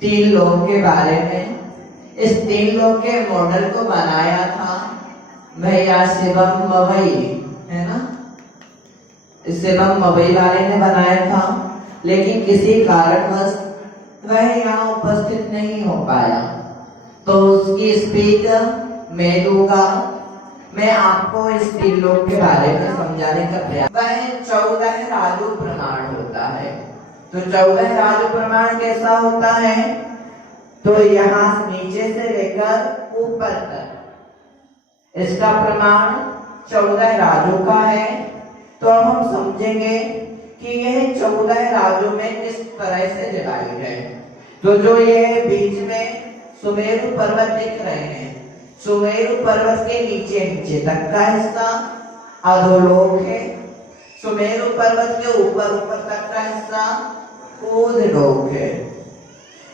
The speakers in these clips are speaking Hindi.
तीन लोक के बारे में। इस तीन लोक के मॉडल को बनाया था भैया शिवम मवई, है ना, शिवम मवई वाले ने बनाया था, लेकिन किसी कारणवश वह यहाँ उपस्थित नहीं हो पाया, तो उसकी स्पीच मैं दूंगा। मैं आपको इस तीन लोक के बारे में समझाने का प्रयास। वह 14 राजू प्रमाण होता है। तो 14 राजू प्रमाण कैसा होता है? तो यहाँ नीचे से लेकर ऊपर तक इसका प्रमाण 14 राजू का है। तो अब हम समझेंगे कि यह 14 राजू में किस तरह से डिवाइड है। तो जो ये बीच में सुमेरु पर्वत दिख रहे हैं, सुमेरु पर्वत के नीचे नीचे तक का हिस्सा अधोलोक है। सुमेरु पर्वत के ऊपर ऊपर तक का हिस्सा ऊर्ध्वलोक है।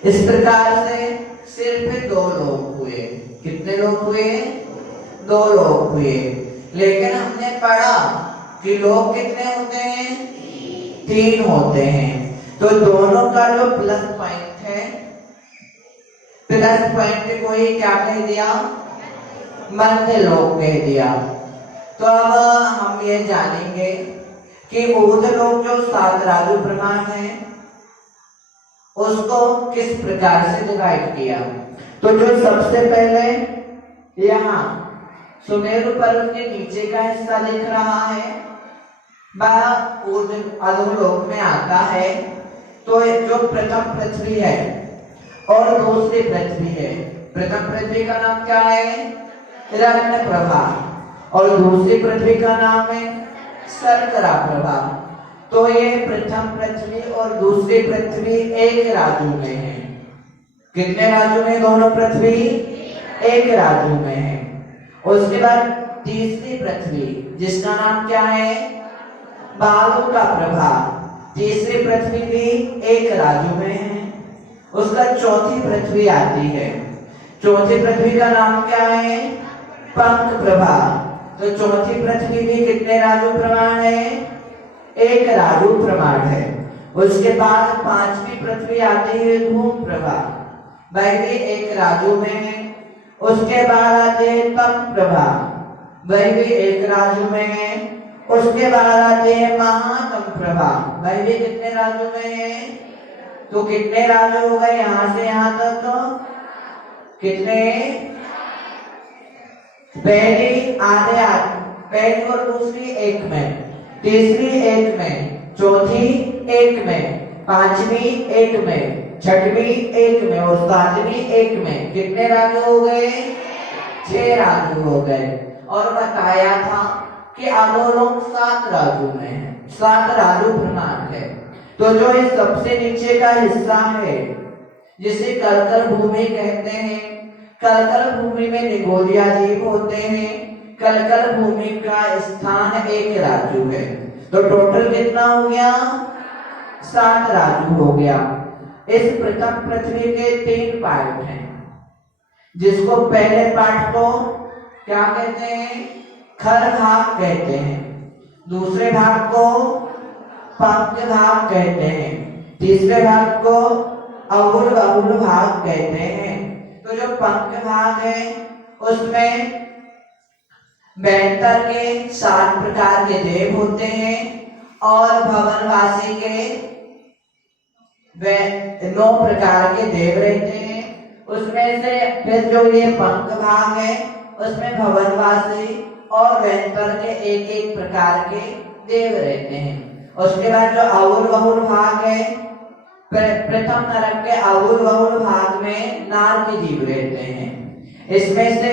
इस प्रकार से सिर्फ 2 लोक हुए। कितने लोक हुए? 2 लोक हुए। लेकिन हमने पढ़ा कि लोक कितने होते हैं? 3 होते हैं। तो दोनों का जो प्लस पॉइंट है, प्लस पॉइंट को ही क्या कह दिया? मध्य लोक कह दिया। तो अब हम ये जानेंगे कि ऊर्ध्वलोक जो 7 राजू प्रमाण है उसको किस प्रकार से डिवाइड किया। तो जो सबसे पहले यहाँ सुमेरु पर्वत के नीचे का हिस्सा दिख रहा है वह अधोलोक में आता है। तो जो प्रथम पृथ्वी है और दूसरी पृथ्वी है, प्रथम पृथ्वी का नाम क्या है? रत्नप्रभा, और दूसरी पृथ्वी का नाम है शर्कराप्रभा। तो ये प्रथम पृथ्वी और दूसरी पृथ्वी एक राजू में है। कितने राजू में? दोनों पृथ्वी एक राजू में है। उसके बाद तीसरी पृथ्वी जिसका नाम क्या है? बालू का प्रभा, तीसरी पृथ्वी भी एक राजू में है। उसका चौथी पृथ्वी आती है, चौथी पृथ्वी का नाम क्या है? पंख प्रभा। तो चौथी पृथ्वी भी कितने राजू प्रमाण है? एक राजू प्रमाण है। उसके बाद पांचवी पृथ्वी आती है धूम प्रभा, वह भी एक राजू में है। उसके बाद आते हैं तम प्रभा, वह भी एक राजू में है। उसके बाद आते हैं महातम प्रभा, वह भी कितने राजू में है? तो कितने राजू हो गए यहां से यहां तक? तो कितने? पहली आधे पहली और दूसरी एक में, तीसरी एक में, चौथी एक में, पांचवी एक में, छठवीं एक में और सातवीं एक में। कितने राजू हो गए? 6 राजू हो गए। और बताया था कि अधोलोक 7 राजू में है, 7 राजू प्रमाण है। तो जो इस सबसे नीचे का हिस्सा है जिसे कलकल भूमि कहते हैं, कलकल भूमि में निगोलिया जीव होते हैं। कलकल भूमि का स्थान एक राजू है। तो टोटल कितना हो गया? 7 राजू हो गया। इस प्रथम पृथ्वी के 3 पार्ट हैं, जिसको पहले पार्ट को क्या कहते हैं? खर भाग कहते हैं। दूसरे भाग को पंख भाग कहते हैं। तीसरे भाग को अवुल अवुल भाग कहते हैं। तो जो पंख भाग है उसमें बैंतर के 7 प्रकार के देव होते हैं और भवनवासी के 9 प्रकार के देव रहते हैं। उसमें से फिर जो ये पंख भाग है उसमें भवनवासी और बैंतर के एक एक प्रकार के देव रहते हैं। उसके बाद जो अवुल बहुल भाग है, प्रथम नरक के अवुल बहुल भाग में नार के जीव रहते हैं। इसमें से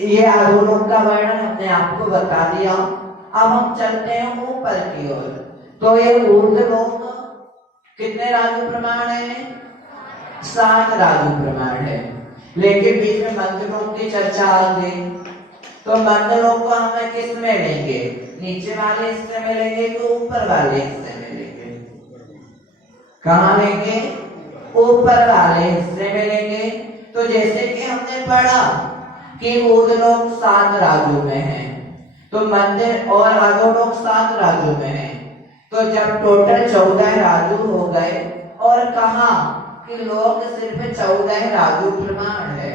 ये अधोलोक का वर्णन हमने आपको बता दिया। अब हम चलते हैं ऊपर की ओर। तो ये ऊर्ध्वलोक कितने राजू प्रमाण है? 7 राजू प्रमाण है। लेकिन बीच में मध्यलोक की चर्चा आ गई। तो मध्यलोक को हम किस में लेंगे? नीचे वाले हिस्से में लेंगे कि ऊपर वाले हिस्से में लेंगे? कहाँ लेंगे? ऊपर वाले हिस्से में लेंगे। तो जैसे कि हमने पढ़ा कि ऊर्ध्वलोक 7 राजू में है, तो मध्य और अधोलोक 7 राजू में है। तो जब टोटल 14 राजू हो गए और कहा कि लोक सिर्फ 14 राजू प्रमाण है,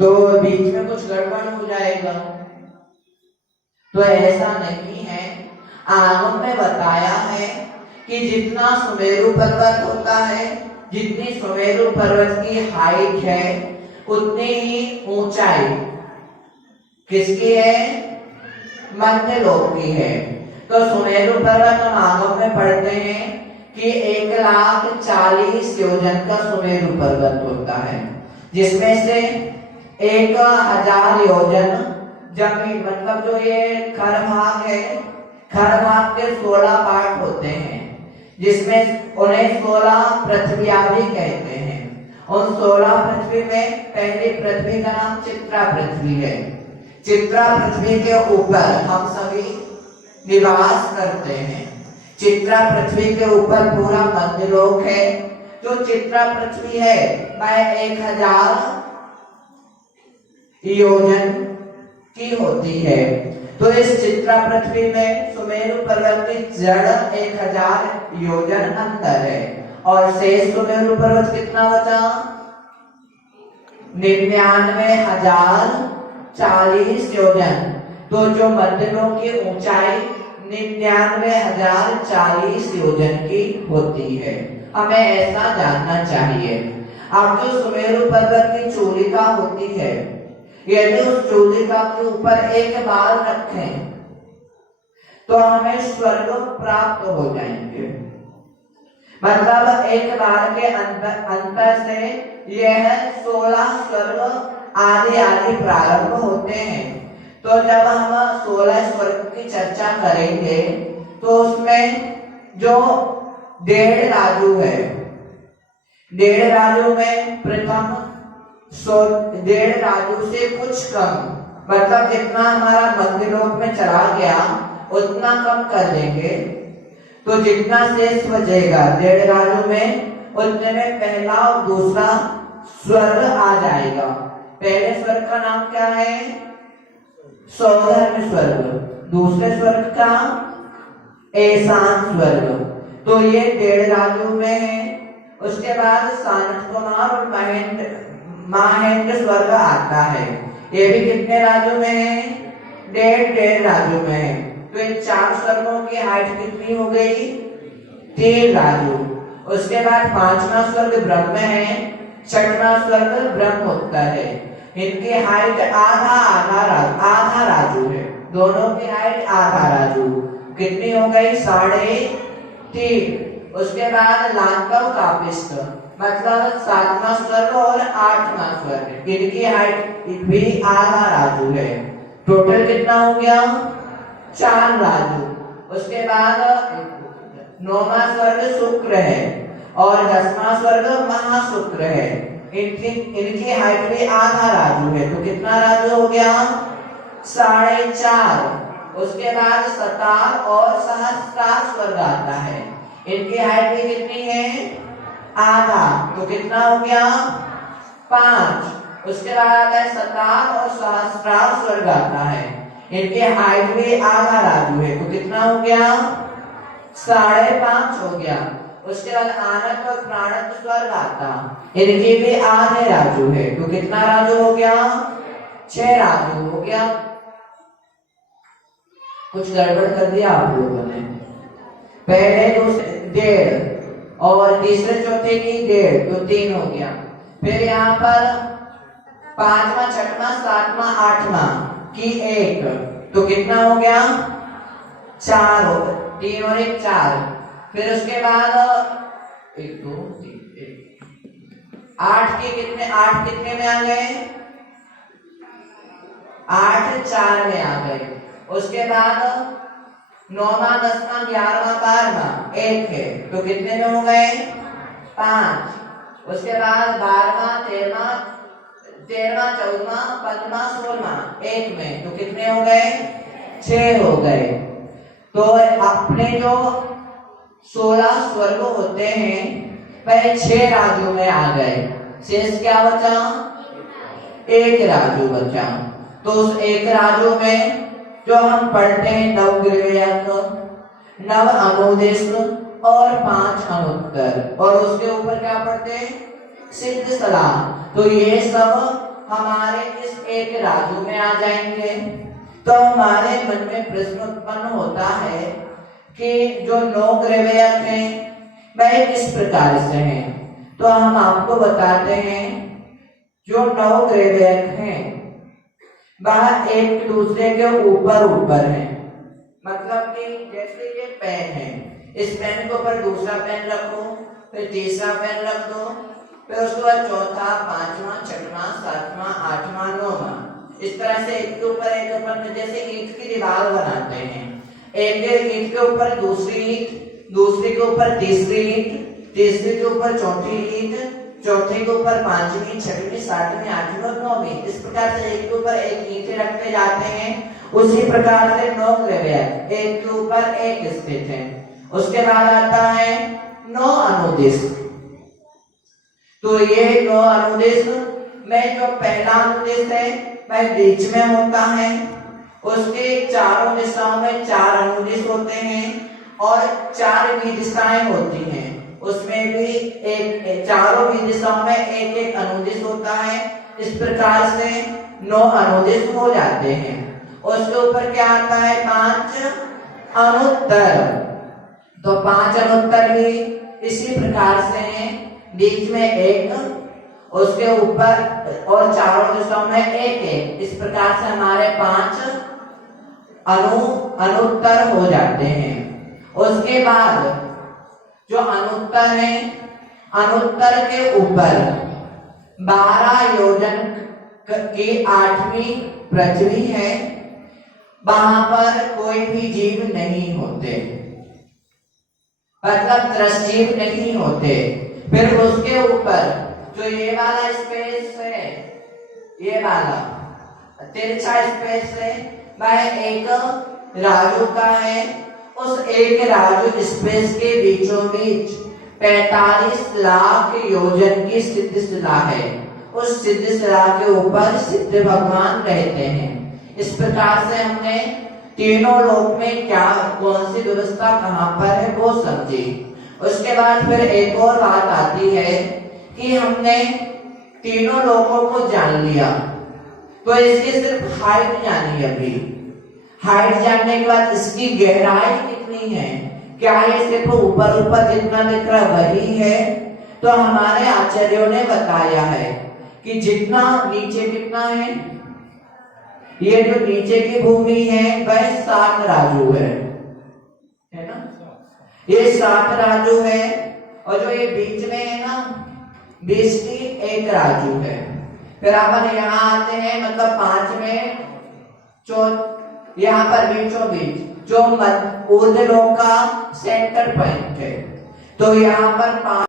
तो बीच में कुछ गड़बड़ हो जाएगा। तो ऐसा नहीं है। आगम में बताया है कि जितना सुमेरु पर्वत होता है, जितनी सुमेरु पर्वत की हाइट है, उतनी ही ऊंचाई किसकी है? मध्य लोक की है। तो सुमेरु पर्वत हम आगम में पढ़ते हैं कि 1,40,000 योजन का सुमेरु पर्वत होता है, जिसमें से 1,000 योजन जमीन, मतलब जो ये खर भाग है, खर भाग के 16 पार्ट होते हैं, जिसमें उन्हें 16 पृथ्वियां भी कहते हैं। उन 16 पृथ्वी में पहली पृथ्वी का नाम चित्रा पृथ्वी है। चित्रा पृथ्वी के ऊपर हम सभी निवास करते हैं। चित्रा पृथ्वी के ऊपर पूरा मध्यलोक है। जो चित्रा पृथ्वी है वह 1,000 योजन की होती है। तो इस चित्रा पृथ्वी में सुमेरु पर्वत की जड़ 1,000 योजन अंदर है, और शेष सुमेरु पर्वत कितना बचा? 99,040 योजन। तो जो मध्यलोक की ऊंचाई 99,040 योजन की होती है। हमें ऐसा जानना चाहिए। अब जो सुमेरु पर्वत की चूलिका होती है, यदि उस चूलिका के ऊपर एक बाल रखें तो हमें स्वर्ग प्राप्त हो जाएंगे। मतलब एक बार के अंतर से यह 16 स्वर्ग आदि आदि प्रारंभ होते हैं। तो जब हम 16 स्वर्ग की चर्चा करेंगे तो उसमें जो 1.5 राजू है, 1.5 राजू में प्रथम 1.5 राजू से कुछ कम, मतलब जितना हमारा मध्यलोक में चला गया उतना कम कर देंगे, तो जितना शेष बचेगा 1.5 राजू में, उतने में पहला और दूसरा स्वर्ग आ जाएगा। पहले स्वर्ग का नाम क्या है? सौधर्म स्वर्ग। दूसरे स्वर्ग का ऐसान स्वर्ग। तो ये 1.5 राजू में है। उसके बाद सानत कुमार और महेंद्र स्वर्ग आता है। ये भी कितने राजू में है? 1.5 राजू में है। तो इन 4 स्वर्गों की हाइट कितनी हो गई? 3 राजू। उसके बाद 5वां स्वर्ग ब्रह्म है, 6वां स्वर्ग ब्रह्मोत्तर है। इनकी हाइट आधा राजू है। दोनों की हाइट आधा राजू। कितनी हो गई? 3.5। उसके बाद लांकव कापिष्ट, मतलब 7वां स्वर्ग और 8वां स्वर्ग, इनकी हाइट भी आधा राजू है। टोटल कितना हो गया? 4 राजू। उसके बाद 9वां स्वर्ग शुक्र है और 10वां स्वर्ग महाशुक्र है। इनकी हाइट भी आधा राजू है। तो कितना राजू हो गया? 4.5। उसके बाद सतार और सहस्त्रार स्वर्ग आता है। इनकी हाइट भी कितनी है? आधा। तो कितना हो गया? 5। उसके बाद आता है सतार और सहस्त्रार स्वर्ग आता है। इनकी हाइट भी आधा राजू है। तो कितना हो गया? 5.5 हो गया। उसके बाद आनत और प्राणत स्वर्ग आता, इनकी भी आधे राजू है। तो कितना राजू हो गया? 6 राजू हो गया। कुछ गड़बड़ कर दिया आप लोगों ने। पहले 1.5 और तीसरे चौथे की 1.5, तो 3 हो गया। फिर यहाँ पर 5वां 6वां 7वां 8वां की 1, तो कितना हो गया? 4 हो गया। 3 और 1 4। फिर उसके बाद 1 2 3 1 8 के कितने? 8 कितने में आ गए? 8 4 में आ गए। उसके बाद 9वां 10वां 11वां 12वां 1 है, तो कितने में हो गए? 5। उसके बाद 12वां 13वां 14वां 15वां 16वां 1 में, तो कितने हो गए? 6 हो गए। तो अपने जो 16 स्वर्ग होते हैं वह 6 राजू में आ गए। शेष क्या बचा? 1 राजू बचा। तो उस 1 राजू में जो हम पढ़ते हैं नवग्रह, नव अमोदेश और 5 अनुत्तर, और उसके ऊपर क्या पढ़ते हैं? सिद्ध सलाह। तो ये सब हमारे इस एक राजू में आ जाएंगे। तो हमारे मन में प्रश्न उत्पन्न होता है कि जो 9 ग्रहव्यक हैं वह किस प्रकार से हैं। तो हम आपको बताते हैं, जो 9 ग्रहव्यक हैं वह एक दूसरे के ऊपर ऊपर हैं। मतलब कि जैसे ये पेन है, इस पेन के ऊपर दूसरा पेन रखो, फिर तीसरा पेन रख दो, फिर उसके बाद चौथा, पांचवा, छठवां, सातवां, आठवां, नौवां, इस तरह से एक के ऊपर जैसे ईंट की दीवार बनाते हैं। एक ईंट के ऊपर दूसरी ईंट, दूसरी के ऊपर तीसरी ईंट, तीसरी के ऊपर चौथी ईंट, चौथे के ऊपर पांचवी, छठवीं, सातवीं, आठवीं और नौवीं, इस प्रकार से एक के ऊपर एक ईंटें रखते जाते हैं। उसी प्रकार से 9 ग्रहव्यक एक के ऊपर एक स्थित है। उसके बाद आता है 9 अनुदिश। तो ये 9 अनुदिश में जो पहला अनुदिश है वह बीच में होता है, उसके चारों दिशाओं में 4 अनुदिश होते हैं और 4 भी दिशाएं होती हैं, उसमें भी एक चारों भी दिशाओं में एक एक अनुदिश होता है। इस प्रकार से 9 अनुदिश हो जाते हैं। उसके ऊपर क्या आता है? 5 अनुत्तर। तो 5 अनुत्तर भी इसी प्रकार से हैं, बीच में एक, उसके ऊपर और चारों दिशाओं में एक एक, इस प्रकार से हमारे 5 अनुत्तर हो जाते हैं। उसके बाद जो अनुत्तर है, अनुत्तर के ऊपर 12 योजन की 8वीं पृथ्वी है, वहां पर कोई भी जीव नहीं होते, मतलब दृश्यजीव नहीं होते। फिर उसके ऊपर जो ये वाला स्पेस है, ये वाला तिरछा स्पेस है, वह एक राजू का है। उस एक राजू स्पेस के बीचों बीच 45 लाख योजन की सिद्ध शिला है। उस सिद्ध शिला के ऊपर सिद्ध भगवान रहते हैं। इस प्रकार से हमने तीनों लोक में क्या कौन सी व्यवस्था कहां पर है वो समझी। उसके बाद फिर एक और बात आती है कि हमने तीनों लोकों को जान लिया, तो इसकी सिर्फ हाइट जानी। अभी हाइट जानने के बाद इसकी गहराई कितनी है, क्या ये सिर्फ ऊपर ऊपर जितना दिख रहा वही है? तो हमारे आचार्यों ने बताया है कि जितना नीचे कितना है, ये जो नीचे की भूमि है वह 60 राजू है ना, ये 60 राजू है। और जो ये बीच में है ना, बीच की 1 राजू है। फिर अपन यहाँ आते हैं, मतलब 5 में यहाँ पर बीचों बीच जो ऊर्ध्व लोक का सेंटर पॉइंट है, तो यहाँ पर 5